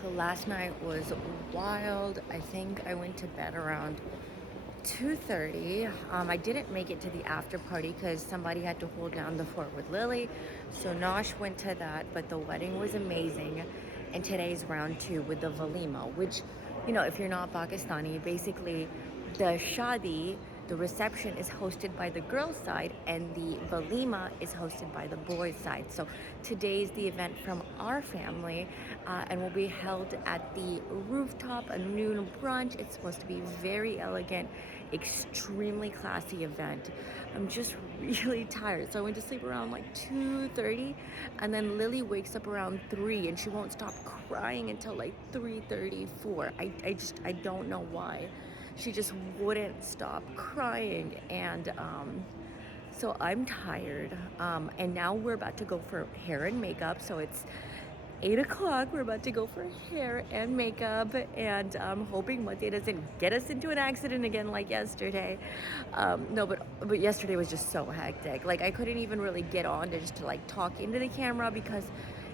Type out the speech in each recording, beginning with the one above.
So last night was wild. I think I went to bed around 2:30. I didn't make it to the after party because somebody had to hold down the fort with Lily. So Nosh went to that, but the wedding was amazing. And today's round two with the Valima, which, you know, if you're not Pakistani, basically the Shaadi, the reception is hosted by the girls' side and the Valima is hosted by the boys' side. So today's the event from our family and will be held at the rooftop, a noon brunch. It's supposed to be very elegant, extremely classy event. I'm just really tired. So I went to sleep around like 2:30 and then Lily wakes up around 3 and she won't stop crying until like 3:34. I don't know why. She just wouldn't stop crying, and so I'm tired, and now we're about to go for hair and makeup. So it's 8 o'clock. We're about to go for hair and makeup, and I'm hoping Monday doesn't get us into an accident again like yesterday. No, but yesterday was just so hectic. Like I couldn't even really get on to just to like talk into the camera because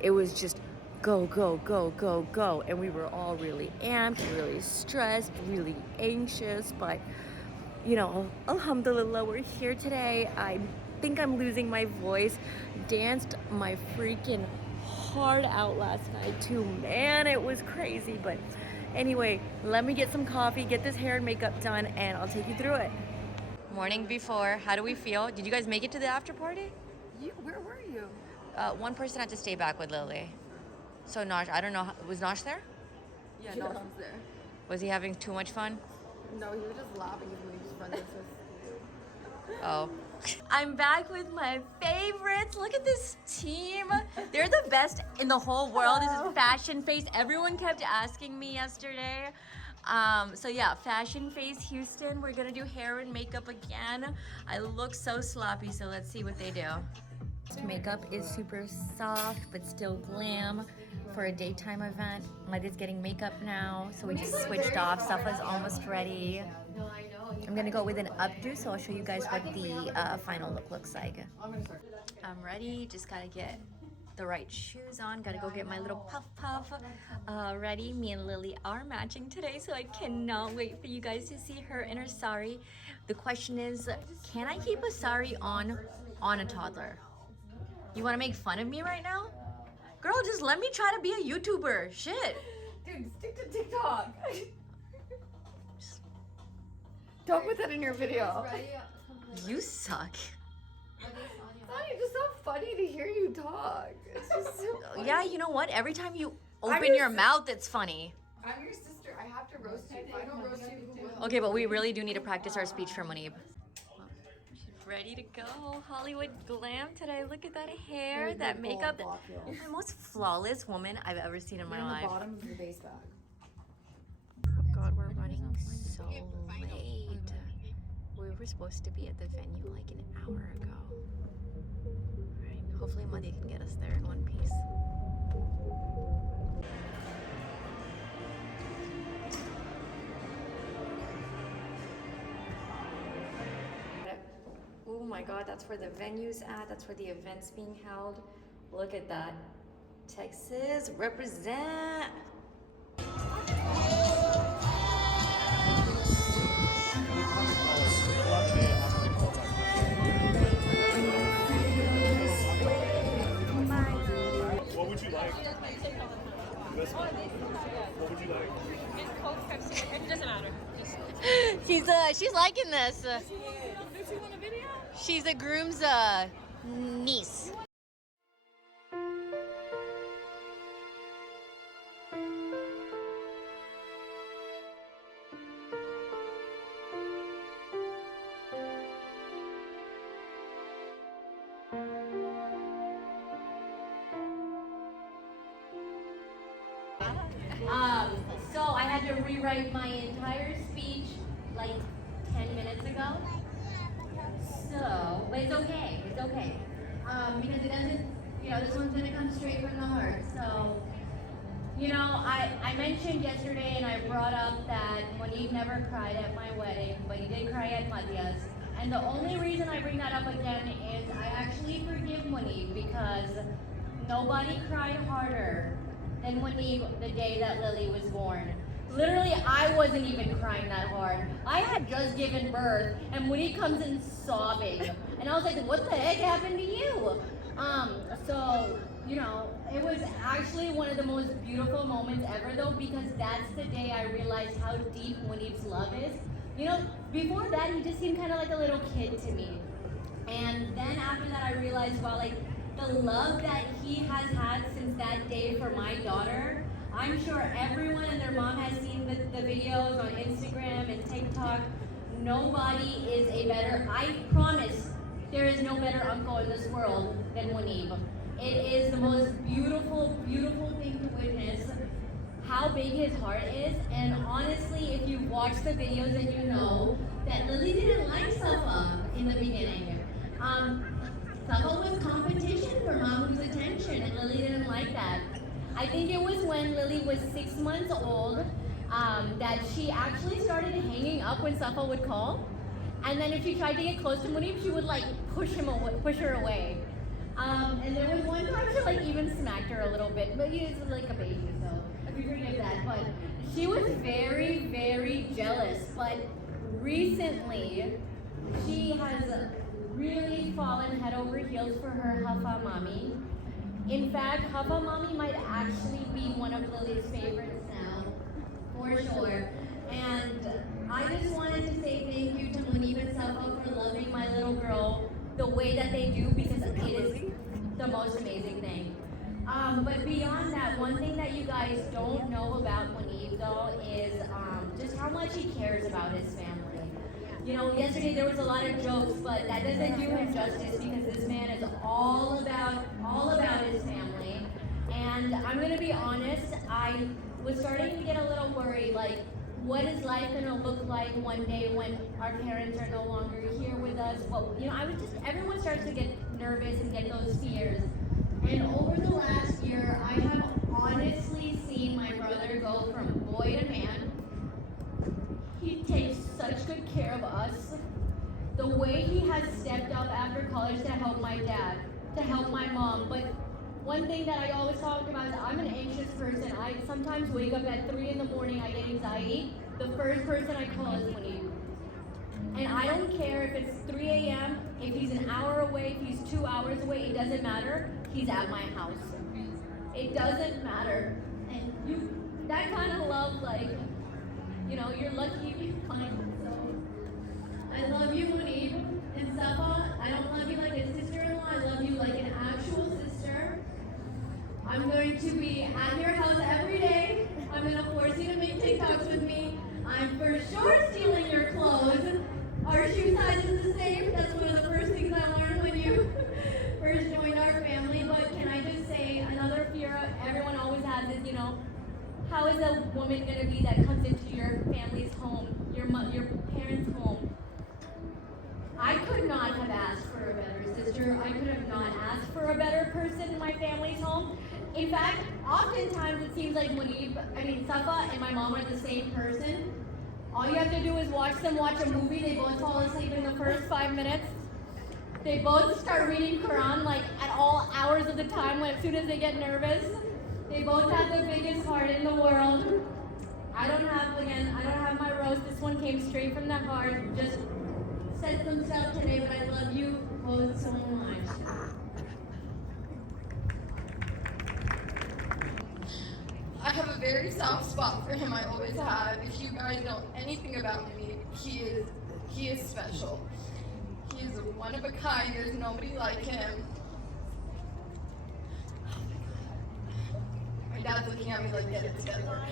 it was just go, go, go, go, go. And we were all really amped, really stressed, really anxious. But, you know, alhamdulillah, we're here today. I think I'm losing my voice. Danced my freaking heart out last night too. Man, it was crazy. But anyway, let me get some coffee, get this hair and makeup done, and I'll take you through it. Morning before. How do we feel? Did you guys make it to the after party? Where were you? One person had to stay back with Lily. So Nosh, I don't know, was Nosh there? Yeah, no, I was there. Was he having too much fun? No, he was just laughing because we just friends with. Oh. I'm back with my favorites. Look at this team. They're the best in the whole world. This is Fashion Face. Everyone kept asking me yesterday. So yeah, Fashion Face Houston. We're gonna do hair and makeup again. I look so sloppy, so let's see what they do. Makeup is super soft but still glam for a daytime event. Madi's getting makeup now, so we just switched off. Safa's almost ready. I'm gonna go with an updo, so I'll show you guys what the final look looks like. I'm ready, just gotta get the right shoes on. Gotta go get my little puff ready. Me and Lily are matching today, so I cannot wait for you guys to see her in her sari. The question is, can I keep a sari on a toddler? You want to make fun of me right now? Girl, just let me try to be a YouTuber. Shit. Dude, stick to TikTok. Don't put that in your video. You suck. It's just so funny to hear you talk. It's just so funny. Yeah, you know what? Every time you open your mouth, it's funny. I'm your sister. I have to roast you. If I don't roast you, who will? Okay, but we really do need to practice our speech for Munib. Ready to go. Hollywood glam today. Look at that hair, that makeup. The most flawless woman I've ever seen in my life. The bottom of your base bag. Oh God, we're running so late. We were supposed to be at the venue like an hour ago. Alright, hopefully Madi can get us there in one piece. Oh my God, that's where the venue's at. That's where the event's being held. Look at that. Texas, represent. What would you like? This one. What would you like? It doesn't matter. She's liking this. Did she want a video? She's a groom's niece. So I had to rewrite my entire speech like 10 minutes ago. So, but it's okay. It's okay. Because it doesn't, you know, this one's gonna come straight from the heart. So, you know, I mentioned yesterday and I brought up that Munib never cried at my wedding, but he did cry at Madia's. And the only reason I bring that up again is I actually forgive Munib because nobody cried harder than Munib the day that Lily was born. Literally, I wasn't even crying that hard. I had just given birth, and Munib comes in sobbing. And I was like, what the heck happened to you? So, you know, it was actually one of the most beautiful moments ever though, because that's the day I realized how deep Munib's love is. You know, before that, he just seemed kind of like a little kid to me. And then after that, I realized, well, like, the love that he has had since that day for my daughter, I'm sure everyone and their mom has seen the videos on Instagram and TikTok. Nobody is a better, I promise, there is no better uncle in this world than Munib. It is the most beautiful, beautiful thing to witness how big his heart is. And honestly, if you've watched the videos, then you know that Lily didn't like Safa in the beginning. Safa was competition for Mahmoud's attention, and Lily didn't like that. I think it was when Lily was 6 months old that she actually started hanging up when Safa would call. And then if she tried to get close to Munib, she would like push her away. And there was one time she like even smacked her a little bit, but he was like a baby, so we forgive that. But she was very, very jealous. But recently, she has really fallen head over heels for her Hafa mommy. In fact, Hafa mommy might actually be one of Lily's favorites now, for sure. And I just wanted to say thank you to Munib and Safa for loving my little girl the way that they do, because it is the most amazing thing. But beyond that, one thing that you guys don't know about Munib though is just how much he cares about his family. You know, yesterday there was a lot of jokes, but that doesn't do him justice, because this man is all about his family. And I'm gonna be honest, I was starting to get a little worried, like, what is life gonna look like one day when our parents are no longer here with us? Well, you know, everyone starts to get nervous and get those fears. And over the last year, I have honestly seen my brother go from boy to man. He takes such good care of us. The way he has stepped up after college to help my dad, to help my mom. But one thing that I always talk about is I'm an anxious person. I sometimes wake up at 3 in the morning, I get anxiety. The first person I call is Munib. And I don't care if it's 3 a.m., if he's an hour away, if he's 2 hours away, it doesn't matter. He's at my house. It doesn't matter. And that kind of love, like, you know, you're lucky if you find it. So I love you, Munib and Safa. I don't love you like a sister-in-law. I love you like an actual sister. I'm going to be at your house every day. I'm going to force you to make TikToks with me. I'm for sure stealing your clothes. Our shoe size is the same. That's one of the first things I learned when you first joined our family. But can I just say, another fear everyone always has is, you know, how is a woman going to be that comes into your family's home, your parents' home? I could not have asked for a better sister. I could have not asked for a better person in my family's home. In fact, oftentimes it seems like Safa and my mom are the same person. All you have to do is watch them watch a movie. They both fall asleep in the first 5 minutes. They both start reading Quran like at all hours of the time as soon as they get nervous. They both have the biggest heart in the world. I don't have my roast. This one came straight from the heart. Just said some stuff today, but I love you both so much. I have a very soft spot for him. I always have. If you guys know anything about me, he is special. He is one of a kind. There's nobody like him. My dad's looking at me like, get it together.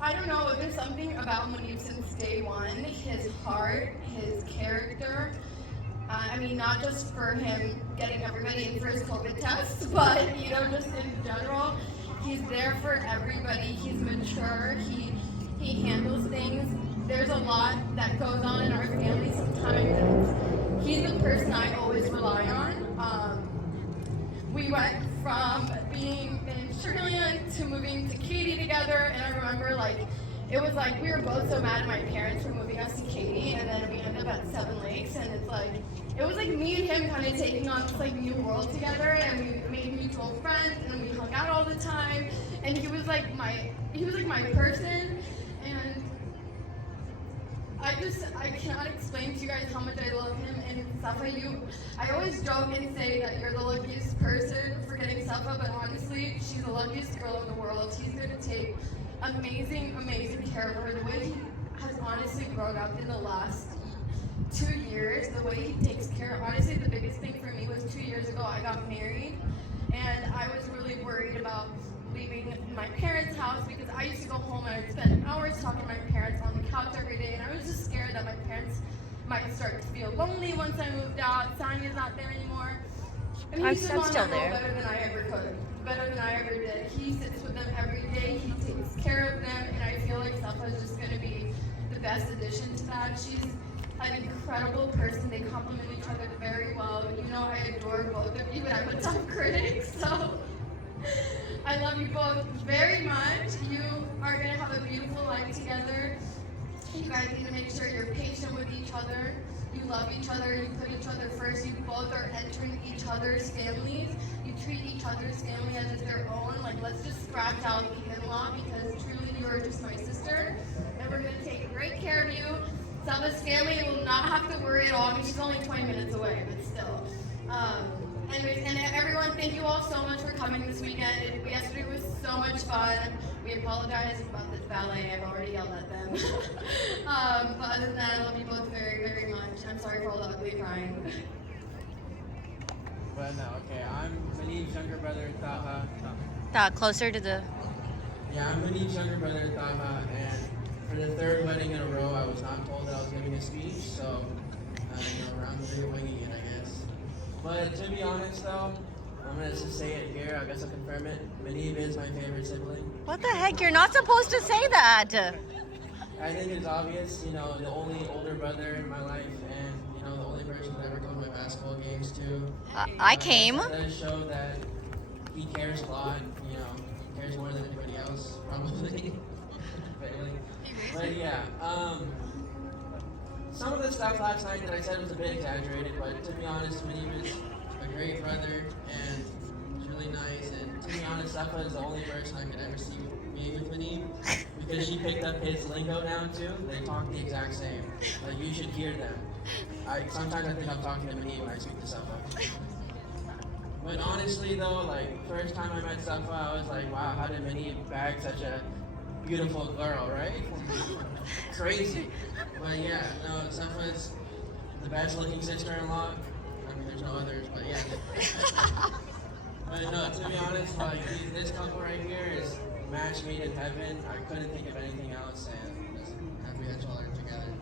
I don't know, there's something about Munib since day one. His heart, his character. Not just for him getting everybody in for his COVID tests, but, you know, just in general. He's there for everybody. He's mature. He handles things. There's a lot that goes on in our family sometimes, and he's the person I always rely on. We went from being in Sugarland to moving to Katy together, and I remember, like, it was like we were both so mad at my parents for moving us to Katy, and then we ended up at 7 Lakes, and it's like, it was like me and him kind of taking on this like new world together, and we made mutual friends, and we hung out all the time, and he was like my person, and I cannot explain to you guys how much I love him. And Safa, I always joke and say that you're the luckiest person for getting Safa, but honestly, she's the luckiest girl in the world. He's going to take amazing, amazing care of her. The way he has honestly grown up in the last 2 years, the way he takes care of, honestly, the biggest thing for me was 2 years ago, I got married, and I was really worried about leaving my parents' house because I used to go home and I'd spend hours talking to my parents on the couch every day, and I was just scared that my parents might start to feel lonely once I moved out. Sanya's not there anymore. And I'm he's still better there. than I ever could, better than I ever did. He sits with them every day, he takes care of them, and I feel like Safa is just going to be the best addition to that. She's an incredible person. They complement each other very well. You know I adore both of you, but I'm a tough critic, so I love you both very much. You are going to have a beautiful life together. You guys need to make sure you're patient with each other. You love each other. You put each other first. You both are entering each other's families. You treat each other's family as if their own. Like, let's just scratch out the in-law because truly you are just my sister. And we're going to take great care of you. Safa's family will not have to worry at all. I mean, she's only 20 minutes away, but still. Anyways, and everyone, thank you all so much for coming this weekend. Yesterday was so much fun. We apologize about this ballet. I've already yelled at them. But other than that, I love you both very, very much. I'm sorry for all the ugly crying. But no, okay, I'm Munib's younger brother, Taha. Closer to the... Yeah, I'm Munib's younger brother, Taha, and for the third wedding in a row, I was not told that I was giving a speech, so, round three winging it, I guess. But to be honest, though, I'm going to just say it here, I guess I'll confirm it. Munib is my favorite sibling. What the heck? You're not supposed to say that. I think it's obvious, the only older brother in my life, and, the only person that ever come to my basketball games, too. I came. That does show that he cares a lot, he cares more than anybody else, probably. But yeah, some of the stuff last night that I said was a bit exaggerated, but to be honest, Munib is a great brother, and he's really nice, and to be honest, Safa is the only person I could ever see being with Munib, because she picked up his lingo now too. They talk the exact same. Like, you should hear them. Sometimes I think I'm talking to Munib when I speak to Safa. But honestly though, like, first time I met Safa, I was like, wow, how did Munib bag such a beautiful girl, right? Crazy. But yeah, no, Safa's the best looking sister-in-law. I mean, there's no others, but yeah. But no, to be honest, like, this couple right here is match made in heaven. I couldn't think of anything else, and I'm happy that y'all are together.